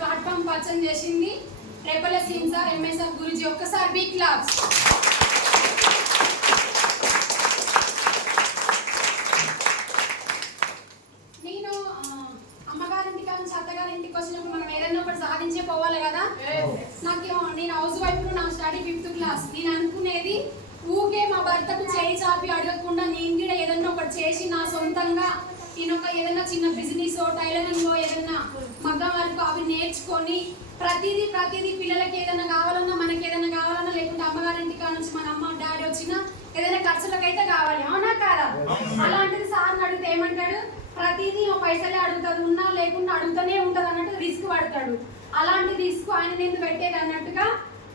Platform పరిచయం చేసింది రేపల సీఎం సార్ ఎంఎస్ఆర్ గురుజీ. ఒక్కసారి బిగ్ క్లాప్స్ నేను అమ్మగారింటి కాడ నుంచి అత్తగారింటికి వచ్చినప్పుడు మనం ఏదైనా ఒకటి సాధించే పోవాలి కదా? నాకేమో నేను హౌస్ వైఫ్ నా స్టడీ ఫిఫ్త్ క్లాస్. నేను అనుకునేది ఊకే మా భర్తకు చేయి చాపి అడగకుండా నేను కూడా ఏదైనా ఒకటి చేసి నా సొంతంగా నేను ఒక ఏదైనా చిన్న బిజినెస్ టైలరింగ్ ఏదైనా మగ్గం వరకు అవి నేర్చుకొని ప్రతిదీ ప్రతిదీ పిల్లలకి ఏదైనా కావాలన్నా మనకి ఏదైనా కావాలన్నా లేకుంటే అమ్మగారింటి కాడ నుంచి మన అమ్మ డాడీ వచ్చినా ఏదైనా ఖర్చులకైతే కావాలి. అవునా కాదా? అలాంటిది సార్ని అడిగితే ఏమంటాడు? ప్రతిదీ ఓ పైసలే అడుగుతాడు. ఉన్నా లేకుండా అడుగుతూనే ఉంటది అన్నట్టు రిస్క్ పడతాడు. అలాంటి రిస్క్ ఆయన నేను పెట్టేది అన్నట్టుగా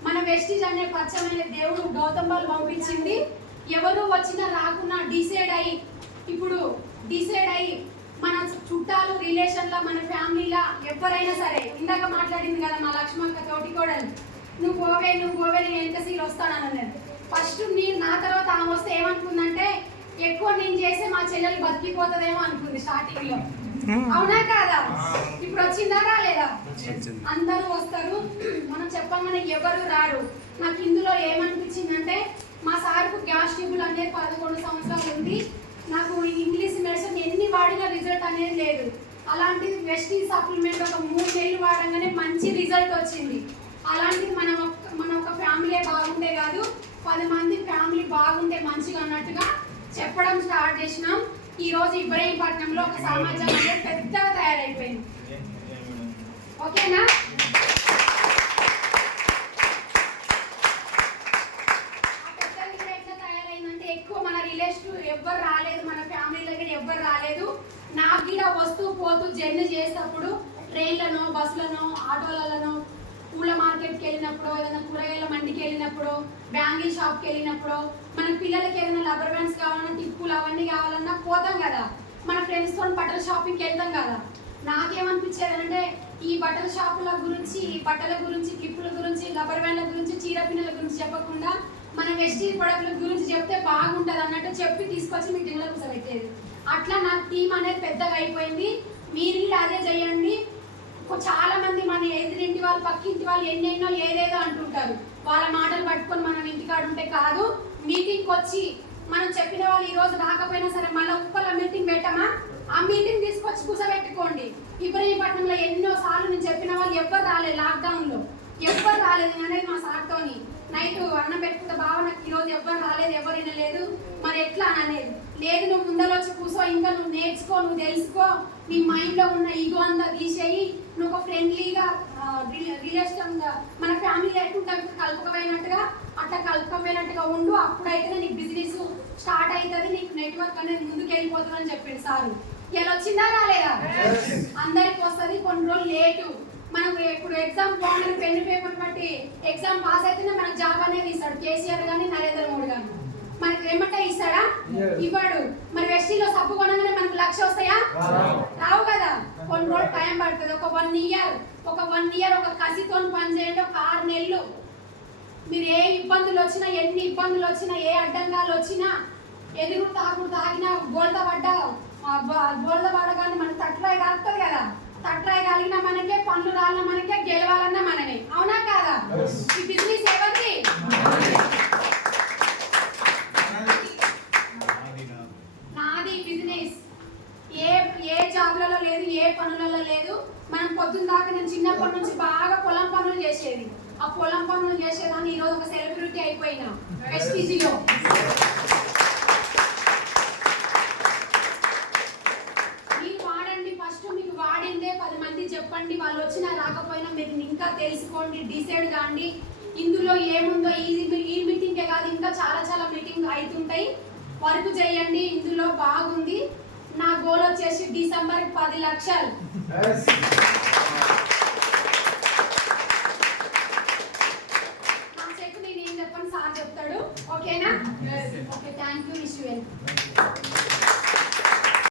మన వెస్టిజ్ అనే పచ్చమైన దేవుడు గౌతమ్ పంపించింది. ఎవరు వచ్చినా రాకున్నా డిసైడ్ అయ్యి ఇప్పుడు డిసైడ్ అయ్యి మన చుట్టాలు రిలేషన్లో మన ఫ్యామిలీలో ఎవరైనా సరే ఇందాక మాట్లాడింది కదా మా లక్ష్మక్క తోటి కోడలు. నువ్వు పోవే నువ్వు పోవే నేను వెనక సీలు వస్తానని అన్నది. ఫస్ట్ నేను నా తర్వాత ఆమె వస్తే ఏమనుకుందంటే ఎక్కువ నేను చేస్తే మా చెల్లెలు బతికిపోతుందేమో అనుకుంది స్టార్టింగ్లో. అవునా కాదా? ఇప్పుడు వచ్చిందా రాలేదా? అందరూ వస్తారు. మనం చెప్పగానే ఎవరు రారు. నాకు ఇందులో ఏమనిపించిందంటే మా సార్కు గ్యాస్ ట్యూబుల్ అనేది పదకొండు సంవత్సరాలు ఉంది. నాకు ఇంగ్లీష్ మెడిసిన్ ఎన్ని వాడినా రిజల్ట్ అనేది లేదు. అలాంటిది వెస్టీ సప్లిమెంట్ ఒక మూడు నెలలు వాడంగానే మంచి రిజల్ట్ వచ్చింది. అలాంటిది మనం మన ఒక ఫ్యామిలీ బాగుంటే కాదు పది మంది ఫ్యామిలీ బాగుంటే మంచిగా అన్నట్టుగా చెప్పడం స్టార్ట్ చేసినాం. ఈ రోజు ఇబ్రహీంపట్నంలో ఒక సమాజం అనేది పెద్దగా తయారైపోయింది. ఓకేనా ఆ పెద్ద ఇల్లు ఎట్లా తయారైందంటే ఎక్కువ మన రిలేషన్ ఎవ్వరు రాలేదు మన ఫ్యామిలీ దగ్గర ఎవ్వరు రాలేదు. నాకు కూడా వస్తూ పోతూ జర్నీ చేసేటప్పుడు ట్రైన్లను బస్సులను ఆటోలలోనో పూల మార్కెట్కి వెళ్ళినప్పుడు ఏదైనా కూరగాయల మండికి వెళ్ళినప్పుడు బ్యాంగిల్ షాప్కి వెళ్ళినప్పుడు మన పిల్లలకి ఏదైనా రబ్బర్ బ్యాండ్స్ కావాలన్నా టిప్పులు అవన్నీ కావాలన్నా పోతాం కదా. మన ఫ్రెండ్స్తో బట్టల షాపింగ్కి వెళ్తాం కదా. నాకేమనిపించేది అంటే ఈ బట్టల షాపుల గురించి ఈ బట్టల గురించి క్లిప్పుల గురించి రబ్బర్ బ్యాండ్ల గురించి చీర పిన్నెల గురించి చెప్పకుండా వెస్టీ ప్రొడక్ట్ల గురించి చెప్తే బాగుంటుంది అన్నట్టు చెప్పి తీసుకొచ్చి మీటింగ్లో కూర్చోబెట్టేది. అట్లా నా టీం అనేది పెద్దగా అయిపోయింది. మీరు కూడా అదే చేయండి. చాలా మంది మన ఎదురింటి వాళ్ళు పక్కింటి వాళ్ళు ఎన్నెన్నో ఏదేదో అంటుంటారు. వాళ్ళ మాటలు పట్టుకొని మనం ఇంటికాడ ఉంటే కాదు. మీటింగ్కి వచ్చి మనం చెప్పిన వాళ్ళు ఈ రోజు రాకపోయినా సరే మళ్ళీ ఉప్పల మీటింగ్ పెట్టమా? ఆ మీటింగ్ తీసుకొచ్చి కూర్చోబెట్టుకోండి. ఇబ్రహీంపట్నంలో ఎన్నో సార్లు నేను చెప్పిన వాళ్ళు ఎవ్వరు రాలేదు లాక్డౌన్లో లో అనేది మా సార్తోని. నైట్ అన్నం పెట్టుకుంటే బావ నాకు ఈరోజు ఎవ్వరు రాలేదు ఎవరు వినలేదు. మరి ఎట్లా అని అనేది. లేదు నువ్వు ముందర వచ్చి కూర్చో ఇంకా నువ్వు నేర్చుకో నువ్వు తెలుసుకో. నీ మైండ్లో ఉన్న ఈగో అంతా తీసేయి. నువ్వు ఒక ఫ్రెండ్లీగా రిలేషన్గా మన ఫ్యామిలీ ఎట్లుంటాం ఇప్పుడు కలుపుకపోయినట్టుగా అట్లా కలుపుకపోయినట్టుగా ఉండు. అప్పుడైతే నీకు బిజినెస్ స్టార్ట్ అవుతుంది నీకు నెట్వర్క్ అనేది ముందుకు వెళ్ళిపోతుంది అని చెప్పింది సార్. ఇలా వచ్చిందా రాలేదా అందరికి వస్తుంది కొన్ని రోజులు లేటు మనం ఇప్పుడు ఎగ్జామ్ బాగుందని పెన్ పేపర్ బట్టి ఎగ్జామ్ పాస్ అయితేనే మనకు జాబ్ అనేది ఇస్తాడు. కేసీఆర్ కానీ నరేంద్ర మోడీ కానీ మనకి ఏమంటే ఇస్తాడా? ఇవ్వడు. మరి వెస్టీలో సబ్బు కొనగానే మనకు లక్ష వస్తాయా? రావు. కదా. కొన్ని రోజులు టైం పడుతుంది. ఒక వన్ ఇయర్ ఒక వన్ ఇయర్ ఒక కసితో పని చేయండి. ఒక ఆరు నెలలు. మీరు ఏ ఇబ్బందులు వచ్చినా ఎన్ని ఇబ్బందులు వచ్చినా ఏ అడ్డంగాలు వచ్చినా ఎదురు తాగుడు తాగినా బోల్త పడ్డా బోల్త పడగానే మనకి తట్రాయి కాలుతుంది కదా. తట్రాయి కలిగిన మనకే పనులు రాలిన మనకే గెలవాలన్నా మనమే. అవునా కాదా? ఈ బిజినెస్ ఎవరిది? నాది. బిజినెస్ ఏ ఏ జాబ్లలో లేదు ఏ పనులలో లేదు. మనం పొద్దున్న దాకా నేను చిన్నప్పటి నుంచి బాగా పొలం పనులు చేసేది. ఆ పొలం పనులు చేసేదాన్ని ఈరోజు ఒక సెలబ్రిటీ అయిపోయినా. ప్రెస్టీజీలో మీరు వాడండి ఫస్ట్ మీకు వాడిందే పది మంది చెప్పండి వాళ్ళు వచ్చినా రాకపోయినా మీరు ఇంకా తెలుసుకోండి డిసైడ్ కాండి. ఇందులో ఏముందో ఈ ఈ మీటింగే కాదు ఇంకా చాలా చాలా మీటింగ్ అవుతుంటాయి వర్క్ చేయండి ఇందులో బాగుంది. నా గోల్ వచ్చేసి డిసెంబర్ పది లక్షలు.